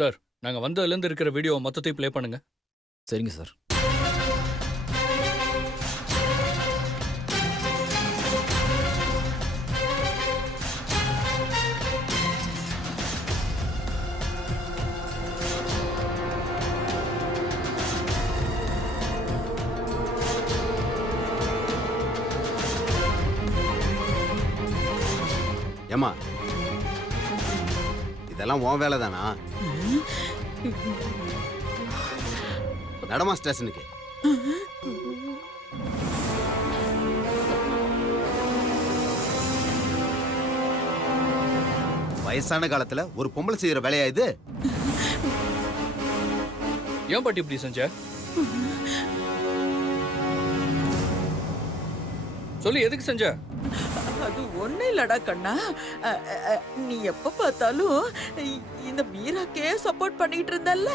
Sir, நாங்க வந்ததுலேருந்து இருக்கிற வீடியோ மொத்தத்தையும் ப்ளே பண்ணுங்க. சரிங்க சார். ஏமா இதெல்லாம் உன் வேலை தானா? நடமா ஸ்டேஷனுக்கு. வயசான காலத்துல ஒரு பொம்பளை செய்யற வேலையா இது? ஏன் பாட்டி இப்படி செஞ்ச? சொல்லு, எதுக்கு செஞ்ச? அது ஒண்ணு இல்லடா கண்ணா. நீ எப்ப பார்த்தாலும் இந்த மீராக்கே சப்போர்ட் பண்ணிட்டு இருந்தல்ல,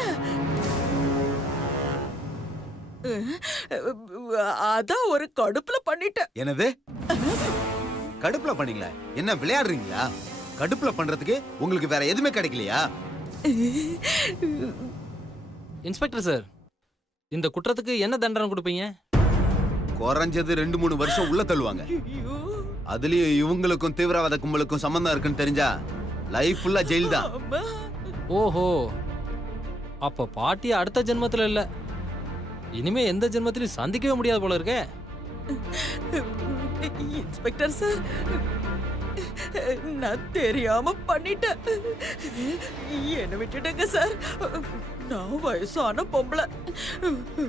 அதான் ஒரு கடுப்புல பண்ணிட்டேன். என்னது கடுப்புல பண்ணீங்களா? என்ன விளையாடுறீங்களா? கடுப்புல பண்றதுக்கு உங்களுக்கு வேற எதுவுமே கிடைக்கலையா? இன்ஸ்பெக்டர் சார், இந்த குற்றத்துக்கு என்ன தண்டனை கொடுப்பீங்க? குறைஞ்சது 2-3 வருஷம் உள்ள தள்ளுவாங்க. அதுலயும் இவங்களுக்கும் தீவிரவாத கும்பலுக்கும் சம்பந்தம் இருக்குன்னு தெரிஞ்சா லைஃப் ஃபுல்லா ஜெயில் தான். ஓஹோ, அப்ப பாட்டி அடுத்த ஜென்மத்துல இல்ல, இனிமே எந்த ஜென்மத்திலும் சந்திக்கவே முடியாது போல இருக்கே. இன்ஸ்பெக்டர் சார், நான் தெரியாம பண்ணிட்டேன். என்ன விட்டுடுங்க சார். நான் வயசான பொம்பளை,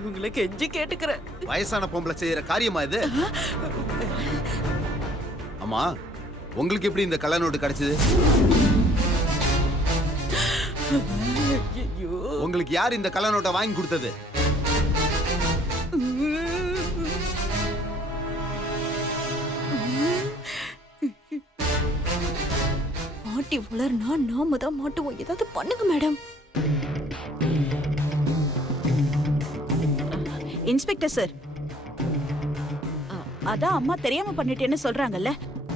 உங்களை கெஞ்சி கேட்டுக்கிறேன். வயசான பொம்பளை செய்யற காரியமா இது? ஆமா, உங்களுக்கு எப்படி இந்த கள்ள நோட்டு கிடைச்சது? உங்களுக்கு யார் இந்த கள்ள நோட்டை வாங்கி கொடுத்தது? மாட்டி வளர்னா நாம தான் மாட்டுவோம். ஏதாவது பண்ணுங்க மேடம். இன்ஸ்பெக்டர் சார், அதான் அம்மா தெரியாம பண்ணிட்டேன்னு சொல்றாங்கல்ல,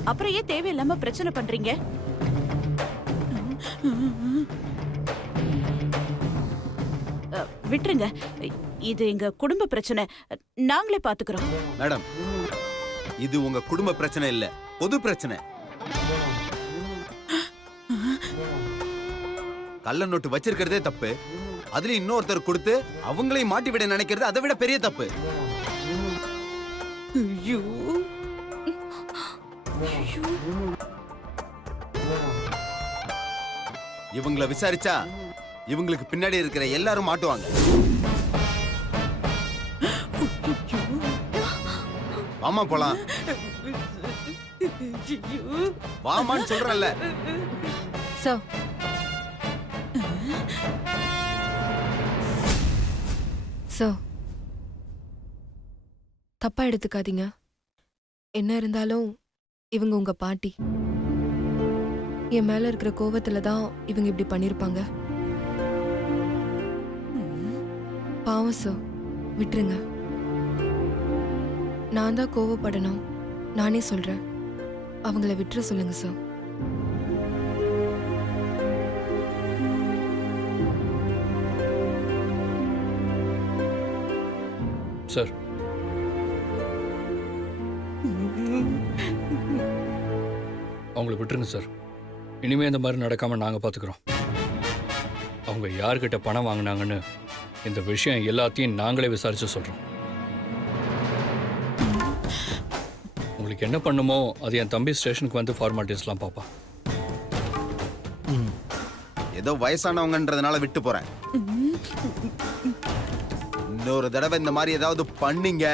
அப்புறம் ஏன் தேவையில்லாம பிரச்சனை பண்றீங்க? விட்டுருங்க, இது எங்க குடும்ப பிரச்சனை, நாங்களே பாத்துக்கிறோம். மேடம், இது உங்க குடும்ப பிரச்சனை இல்ல, பொது பிரச்சனை. கள்ள நோட்டு வச்சிருக்கிறதே தப்பு, அதுல இன்னொருத்தர் கொடுத்து அவங்களையும் மாட்டி விட நினைக்கிறது அதை விட பெரிய தப்பு. இவங்கள விசாரிச்சா இவங்களுக்கு பின்னாடி இருக்கிற எல்லாரும் மாட்டுவாங்க. வாமா போலாம். வாமான்னு சொல்றேன்ல. சார், சார், தப்பா எடுத்துக்காதீங்க. என்ன இருந்தாலும் இவங்க உங்க பாட்டி. என் மேல இருக்கிற கோவத்துல தான் இவங்க இப்படி பண்ணிருப்பாங்க. பாவம் சார், விட்டுருங்க. நான் தான் கோவப்படணும். நானே சொல்றேன், அவங்கள விட்டுற சொல்லுங்க சார். சார், அவங்கள விட்டுருங்க சார். இனிமே இந்த மாதிரி நடக்காம நாங்க பாத்துக்கிறோம். அவங்க யார்கிட்ட பணம் வாங்கினாங்கன்னு இந்த விஷயம் எல்லாத்தையும் நாங்களே விசாரிச்சு சொல்றோம். உங்களுக்கு என்ன பண்ணுமோ அது என் தம்பி ஸ்டேஷனுக்கு வந்து ஃபார்மாலிட்டிஸ்லாம் பாப்பா. ஏதோ வயசானவங்கன்றதுனால விட்டு போறேன். இன்னொரு தடவை இந்த மாதிரி ஏதாவது பண்ணீங்க,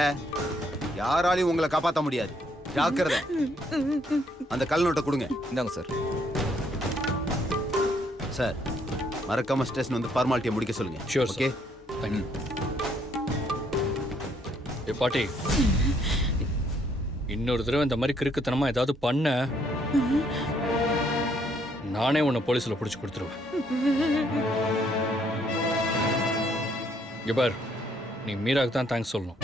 யாராலையும் உங்களை காப்பாற்ற முடியாது. ஜாக்கிரதை. அந்த கல் நோட்டை கொடுங்க. இந்தாங்க சார். சார், மறக்காம ஸ்டேஷன் வந்து ஃபார்மாலிட்டியை முடிக்க சொல்லுங்க. ஷூர். Okay, thank you. ஏ பாட்டி, இன்னொரு தடவை இந்த மாதிரி கிறுக்குத்தனமா ஏதாவது பண்ண நானே உன்னை போலீஸ்ல பிடிச்சு கொடுத்துருவேன். இங்க பார், நீ மீராக்கு தான் தேங்க்ஸ் சொல்லணும்.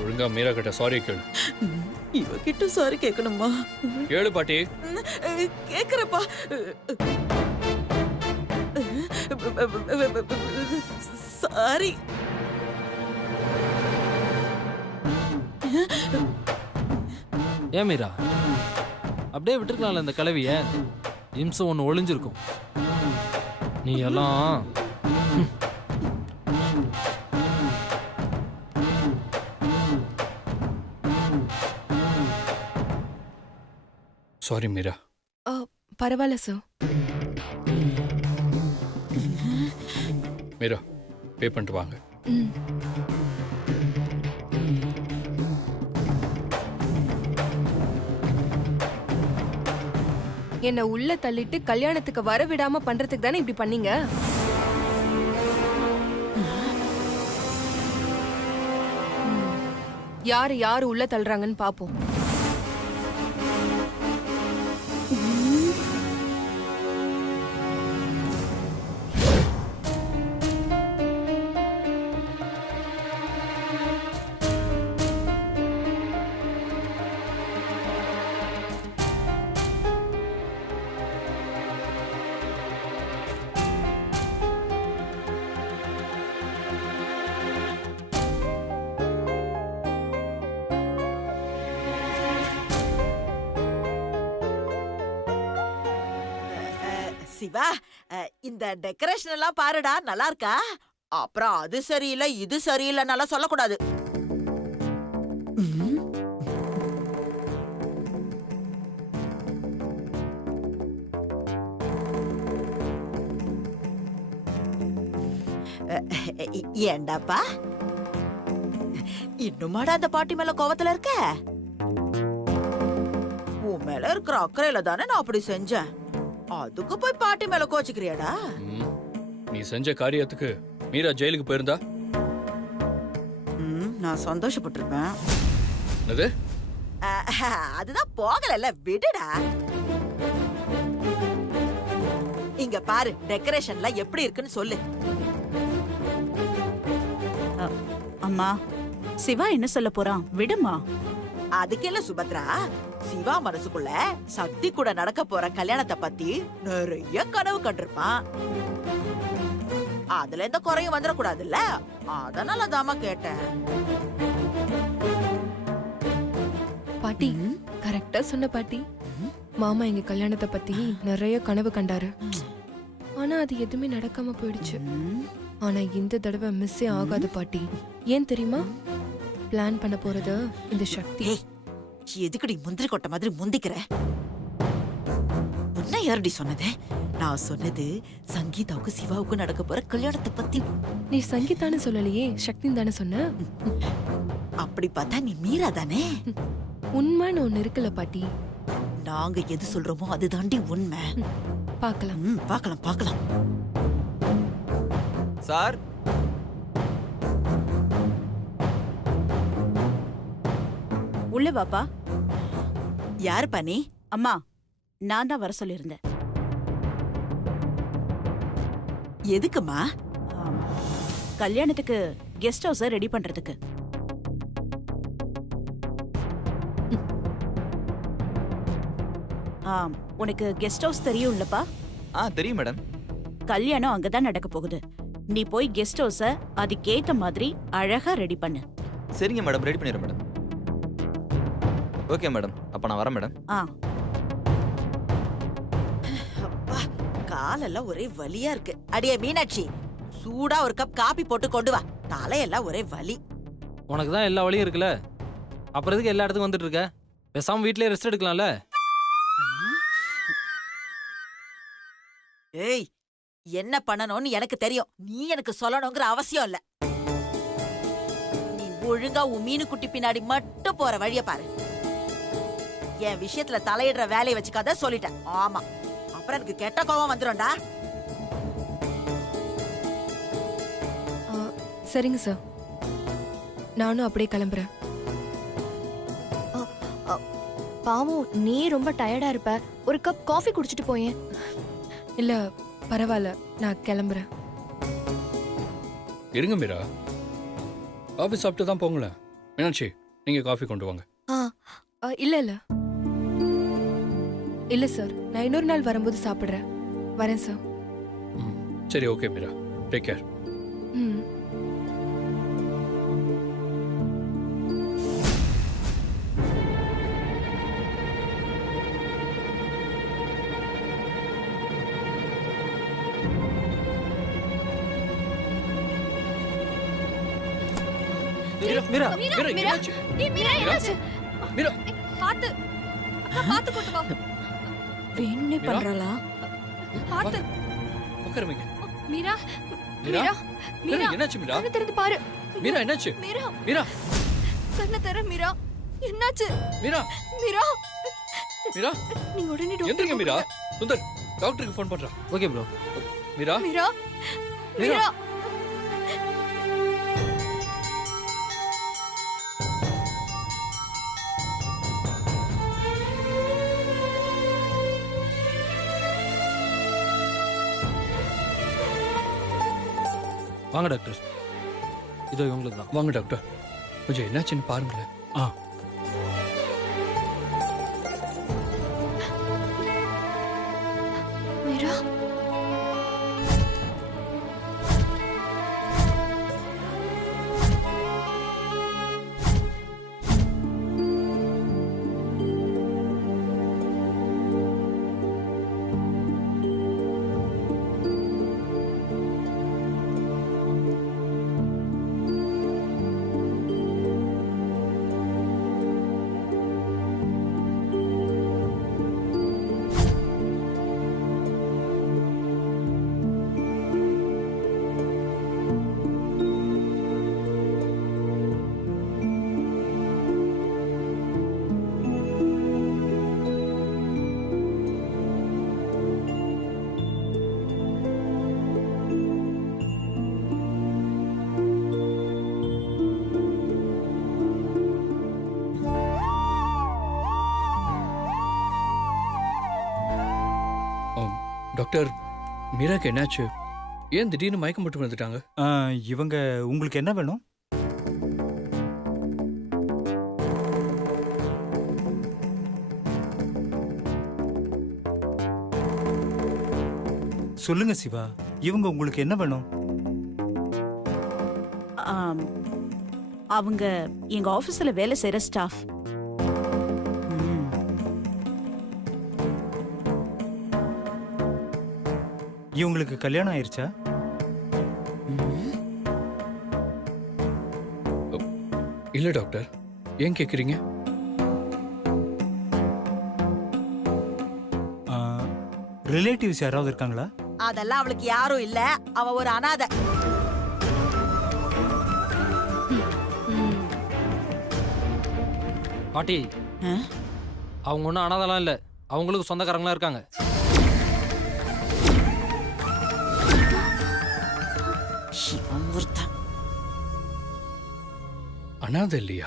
ஒழுங்கா மீரா கிட்ட சாரி கேளு. இவகிட்ட சாரி கேட்கணுமா? ஏழு பாட்டி. கேக்குறப்பா. சாரி. ஏன் மீரா அப்படியே விட்டுருக்கலாம்ல இந்த கிளவிய. இம்சம் ஒன்று ஒளிஞ்சிருக்கும். நீ எல்லாம் சாரி மீரா. பரவாயில்ல சார். மீரா பே பண்ணிட்டு வாங்க. ம். என்ன உள்ள தள்ளிட்டு கல்யாணத்துக்கு வர விடாம பண்றதுக்கு தானே இப்படி பண்ணீங்க? யாரு யாரு உள்ள தள்ளுறாங்கன்னு பாப்போம். சிவா, இந்த டெக்கரேஷன் எல்லாம் பாருடா, நல்லா இருக்கா? அப்புறம் அது சரியில்லை இது சரியில்லைன்னு சொல்லக்கூடாது. ஏண்டாப்பா, இன்னுமாடா அந்த பாட்டி மேல கோவத்துல இருக்க? உன் மேல இருக்கிற அக்கறையில தானே நான் அப்படி செஞ்சேன். அதுக்கு போய் பாட்டி மேல கோச்சுக்கிறியாடா? நீ செஞ்ச காரியத்துக்கு மீரா ஜெயிலுக்கு போயிருந்தா நான் சந்தோஷப்பட்டிருப்பேன். என்னது? அதுதான் போகல, விடுடா. இங்க பாரு, டெக்கரேஷன்ல எப்படி இருக்குன்னு சொல்லு. அம்மா, சிவா என்ன சொல்ல போறான்? விடுமா. அதுக்கு இல்ல சுபத்ரா, சிவா மனசுக்குள்ள சக்தி கூட நடக்க போற கல்யாணத்தை பத்தி நிறைய கனவு கண்டிருப்பான். அதுல எந்த குறையும் வந்துடக்கூடாதுல்ல, அதனால தாமா கேட்டேன். பாட்டி கரெக்டா சொன்ன பாட்டி. மாமா எங்க கல்யாணத்தை பத்தி நிறைய கனவு கண்டாரு. ஆனா அது எதுவுமே நடக்காம போயிடுச்சு. ஆனா இந்த தடவை மிஸ்ஸே ஆகாது பாட்டி. ஏன் தெரியுமா? பிளான் பண்ண போறது இந்த சக்தி. எதுக்குடி முந்திரி கொட்ட மாதிரி முந்திக்கிற? உன்ன யாருடி சொன்னது? நான் சொன்னது சங்கீதாவுக்கு சிவாவுக்கு நடக்க போற கல்யாணத்தை பத்தி. நீ சங்கீதான்னு சொல்லலையே, சக்தின்னு தானே சொன்ன. அப்படி பார்த்தா நீ மீரா தானே? உண்மைன்னு ஒண்ணு இருக்குல்ல பாட்டி. நாங்க எது சொல்றோமோ அதுதாண்டி உண்மை. பார்க்கலாம். பார்க்கலாம் பார்க்கலாம். சார், உள்ள வாப்பா. யாருப்பா நீ? அம்மா, நான் தான் வர சொல்லியிருந்தேன். எதுக்குமா? ஆம், கல்யாணத்துக்கு கெஸ்ட் ஹவுஸ ரெடி பண்றதுக்கு. உனக்கு கெஸ்ட் ஹவுஸ் தெரியும்லப்பா? தெரியும் மேடம். கல்யாணம் அங்கதான் நடக்க போகுது. நீ போய் கெஸ்ட் ஹவுஸ அதுக்கேத்த மாதிரி அழகா ரெடி பண்ணு. சரிங்க மேடம், ரெடி பண்ணிடுறேன் மேடம். ஓகே மேடம், அப்ப நான் வரேன் மேடம். அப்பா, காலெல்லாம் ஒரே வலியா இருக்கு. அடியே மீனாட்சி, சூடா ஒரு கப் காபி போட்டு கொண்டு வா. தலையெல்லாம் ஒரே வலி. உனக்கு தான் எல்லா வழியும் இருக்குல்ல, அப்புறம் எதுக்கு எல்லா இடத்துக்கும் வந்துட்டு இருக்க? பேசாம வீட்லயே ரெஸ்ட் எடுக்கலாம்ல. ஏய், என்ன பண்ணணும்னு எனக்கு தெரியும். நீ எனக்கு சொல்லணுங்கிற அவசியம் இல்ல. நீ ஒழுங்கா உன் மீனு குட்டி பின்னாடி மட்டும் போற வழிய பாரு. என் விஷயத்துல தலையிடுற வேலையை வச்சுக்காத சொல்லிட்டேன். ஆமா, அப்புறம் எனக்கு கெட்ட கோவம் வந்துடும்டா. சரிங்க சார், நானும் அப்படியே கிளம்புறேன். பாவம், நீ ரொம்ப டயர்டா இருப்ப. ஒரு கப் காஃபி குடிச்சிட்டு போயேன். இல்ல பரவாயில்ல, நான் கிளம்புறேன். இருங்க மீரா, காஃபி சாப்பிட்டு தான் போங்களேன். மீனாட்சி, நீங்க காஃபி கொண்டு வாங்க. இல்ல இல்ல இல்ல சார், நான் இன்னொரு நாள் வரும்போது சாப்பிடுறேன். வரேன் சார். ம், சரி ஓகே மீரா, டேக் கேர். ம். மீரா மீரா என்னாச்சு? மீரா பாத்து அக்கா, பாத்து கூட்டு வா. வேணும்னே மீரா? பண்றாளா? பாத்து. உட்காருங்க. மீரா மீரா மீரா மீரா மீரா என்னாச்சு மீரா? கண்ணை திறந்து பாரு. மீரா என்னாச்சு? மீரா மீரா கண்ணை திற மீரா. என்னாச்சு மீரா மீரா? மீரா நீங்க உடனே எந்திரிங்க டாக்டர் மீரா. சுந்தர் டாக்டருக்கு ஃபோன் பண்றா. Okay bro. மீரா மீரா மீரா. மீரா. வாங்க டாக்டர். இதோ இவங்களுக்கு தான். வாங்க டாக்டர், கொஞ்சம் என்னாச்சுன்னு பாருங்களேன். மீரா டாக்டர், மீராக்கு என்னாச்சு? ஏன் திடீர்னு மயக்கம் போட்டு வந்துட்டாங்க? இவங்க உங்களுக்கு என்ன வேணும்? சொல்லுங்க சிவா, இவங்க உங்களுக்கு என்ன வேணும்? ஆம், அவங்க எங்க ஆபீஸ்ல வேலை செய்யற ஸ்டாஃப். இவங்களுக்கு கல்யாணம் ஆயிருச்சா? இல்ல டாக்டர், ஏன் கேக்குறீங்க? ரிலேட்டிவ்ஸ் யாராவது இருக்காங்களா? அதெல்லாம் அவளுக்கு யாரும் இல்ல. அவ ஒரு அனாதை. பாட்டி, ஆ? அவங்க ஒன்றும் அனாதெல்லாம் இல்லை, அவங்களுக்கு சொந்தக்காரங்களாம் இருக்காங்க. இவன் ஒருத்தன். அனாதை இல்லையா?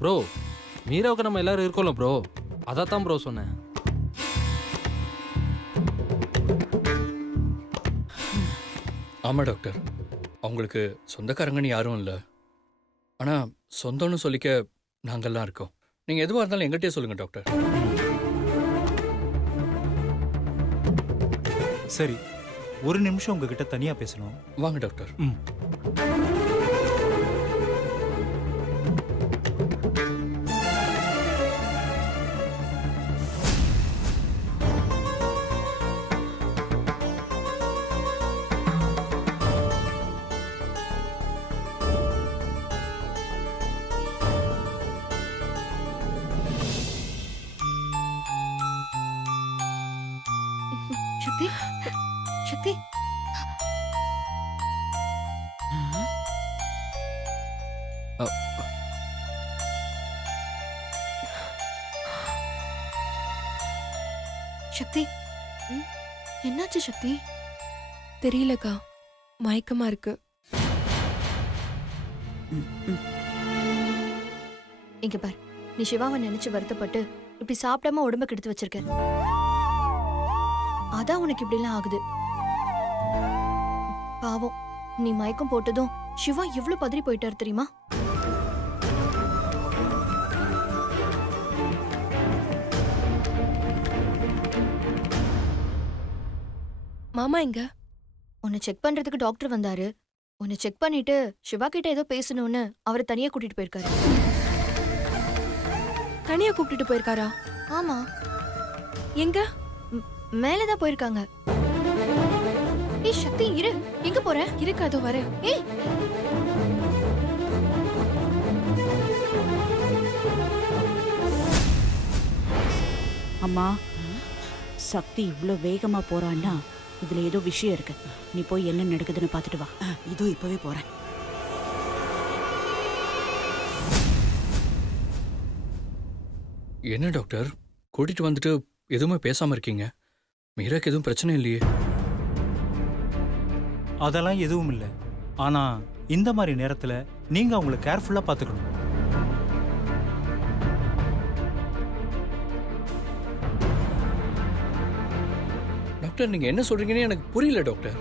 ப்ரோ, மீராவுக்கு நம்ம எல்லாரும் இருக்கோம்ல ப்ரோ, அதான் ப்ரோ சொன்னேன். ஆமா டாக்டர், அவங்களுக்கு சொந்தக்காரங்கன்னு யாரும் இல்லை. ஆனா சொந்தம்னு சொல்லிக்க நாங்கெல்லாம் இருக்கோம். நீங்க எதுவா இருந்தாலும் எங்கிட்டே சொல்லுங்க டாக்டர். சரி, ஒரு நிமிஷம் உங்ககிட்ட தனியா பேசணும். வாங்க டாக்டர். ம். சக்தி சக்தி சக்தி என்னாச்சு சக்தி? தெரியலக்கா, மயக்கமா இருக்கு. இங்க பார், நீ சிவாவை நினைச்சு வருத்தப்பட்டு இப்படி சாப்பிடாம உடம்ப கெடுத்து வச்சிருக்க. அதான் உனக்கு இப்படி எல்லாம் ஆகுது. பாவம், நீ மயக்கம் போட்டதும் சிவா எவ்வளவு பதறி போயிட்டாரு தெரியுமா? மாமா எங்க? உன்னை செக் பண்றதுக்கு டாக்டர் வந்தாரு. உன்னை செக் பண்ணிட்டு சிவா கிட்ட ஏதோ பேசணும்னு அவரை தனியா கூட்டிட்டு போயிருக்காரு. தனியா கூப்பிட்டுட்டு போயிருக்காரா? ஆமா, எங்க? மேலதான் போயிருக்காங்க. ஏய் சக்தி, இரு. எங்க போற? இருக்கு, அதோ வரேன். ஏய், அம்மா, சக்தி இவ்ளோ வேகமா போறான்னா இதுல ஏதோ விஷயம் இருக்கு. நீ போய் என்ன நடக்குதுன்னு பாத்துட்டு வா. இதோ இப்பவே போறேன். என்ன டாக்டர், கூட்டிட்டு வந்துட்டு எதுவுமே பேசாம இருக்கீங்க? மீராக்கு எதுவும் பிரச்சனை இல்லையே? அதெல்லாம் எதுவும் இல்லை. ஆனா இந்த மாதிரி நேரத்துல நீங்க அவங்கள கேர்ஃபுல்லா பாத்துக்கணும். டாக்டர், நீங்க என்ன சொல்றீங்கன்னு எனக்கு புரியல டாக்டர்.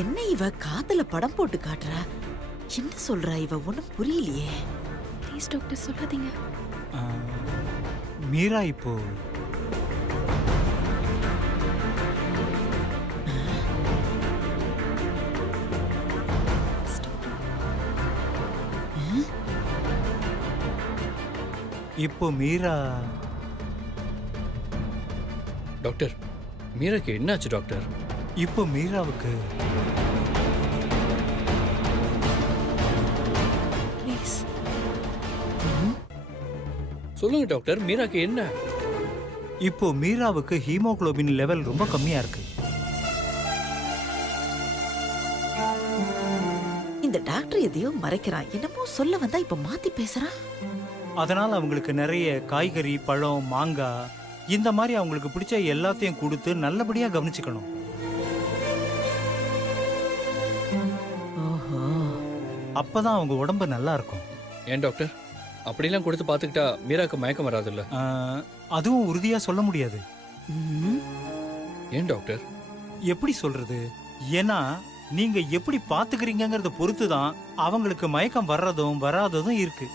என்ன இவ காத்துல படம் போட்டு காட்டுறா? என்ன சொல்றா இவ? ஒண்ணும் புரியலையே. ப்ளீஸ் டாக்டர் சொல்லாதீங்க. ஆ, மீரா இப்போ இப்போ மீரா டாக்டர், மீராக்கு என்னாச்சு டாக்டர்? இப்போ மீராவுக்கு ப்ளீஸ். சொல்லுங்க டாக்டர், மீராக்கு என்ன? இப்போ மீராவுக்கு ஹீமோகுளோபின் லெவல் ரொம்ப கம்மியா இருக்கு. இந்த டாக்டர் எதையோ மறைக்கிறான். என்னமோ சொல்ல வந்தா இப்ப மாத்தி பேசுறான். அதனால அவங்களுக்கு நிறைய காய்கறி, பழம், மாங்காய் இந்த மாதிரி அவங்களுக்கு பிடிச்ச எல்லாத்தையும் கொடுத்து நல்லபடியா கவனிச்சுக்கணும். ஓஹோ. அப்பதான் அவங்க உடம்பு நல்லா இருக்கும். ஏன் டாக்டர், அப்படிலாம் கொடுத்து பார்த்துக்கிட்டா மீராக்கு மயக்கம் வராதுல்ல? ஆ, அதுவும் உறுதியா சொல்ல முடியாது. ம். ஏன் டாக்டர்? எப்படி சொல்றது? ஏன்னா நீங்க எப்படி பாத்துக்கிறீங்கங்கறத பொறுத்து தான் அவங்களுக்கு மயக்கம் வர்றதும் வராததும் இருக்கு.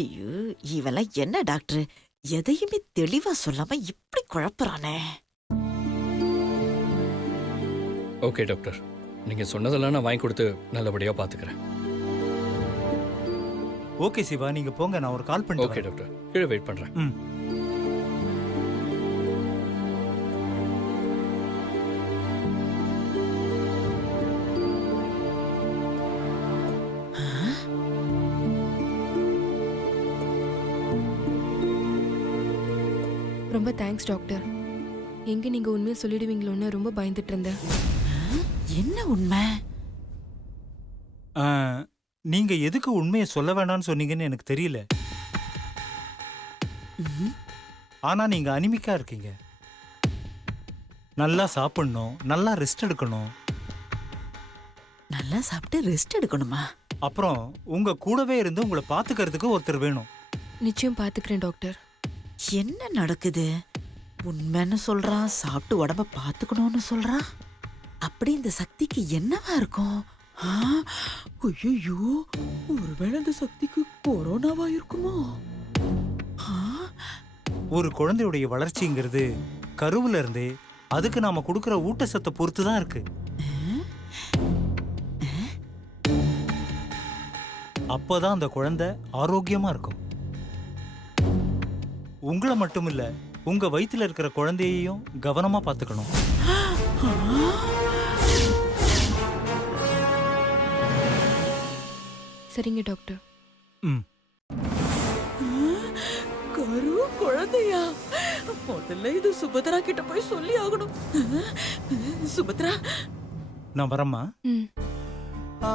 ஐயோ, இவெல்லாம் என்ன டாக்டர்? எதையுமே தெளிவா சொல்லாம இப்படி குழப்பறானே. ஓகே டாக்டர், நீங்க சொன்னதெல்லாம் நான் வாங்கி கொடுத்து நல்லபடியா பாத்துக்கிறேன். ஓகே சிவா, நீங்க போங்க, நான் ஒரு கால் ஓகே பண்ணிட்டு வரேன். டாக்டர், கீழே வெயிட் பண்றேன். ம். ரொம்ப தேங்க்ஸ் டாக்டர். எங்க நீங்க உண்மையை சொல்லிடுவீங்களோன்னு ரொம்ப பயந்துட்டு இருந்தேன். என்ன உண்மை? ஆ, நீங்க எதுக்கு உண்மையை சொல்ல வேணாம்னு சொன்னீங்கன்னு எனக்கு தெரியல. ம். ஆனா நீங்க அனிமிக்கா இருக்கீங்க. நல்லா சாப்பிடணும், நல்லா ரெஸ்ட் எடுக்கணும். நல்லா சாப்பிட்டு ரெஸ்ட் எடுக்கணுமா? அப்புறம் உங்க கூடவே இருந்து உங்களை பாத்துக்கிறதுக்கு ஒருத்தர் வேணும். நிச்சயம் பாத்துக்கிறேன் டாக்டர். என்ன நடக்குது? உண்மைன்னு சொல்றான், சாப்பிட்டு உடம்ப பாத்துக்கணும்னு சொல்றான். அப்படி இந்த சக்திக்கு என்னவா இருக்கும்? ஐயோ, ஒருவேளை இந்த சக்திக்கு கொரோனாவா இருக்குமோ? ஆ, ஒரு குழந்தையுடைய வளர்ச்சிங்கிறது கருவுல இருந்தே அதுக்கு நாம கொடுக்கிற ஊட்டச்சத்தை பொறுத்து தான் இருக்கு. அப்பதான் அந்த குழந்தை ஆரோக்கியமா இருக்கும். உங்களை மட்டும் இல்ல, உங்க வயித்துல இருக்கிற குழந்தையையும் கவனமா பாத்துக்கணும். சரிங்க டாக்டர். ம். கரு குழந்தையா? முதல்ல இது சுபத்ரா கிட்ட போய் சொல்லி ஆகணும். சுபத்ரா, நான் வரேம்மா. ம். ஆ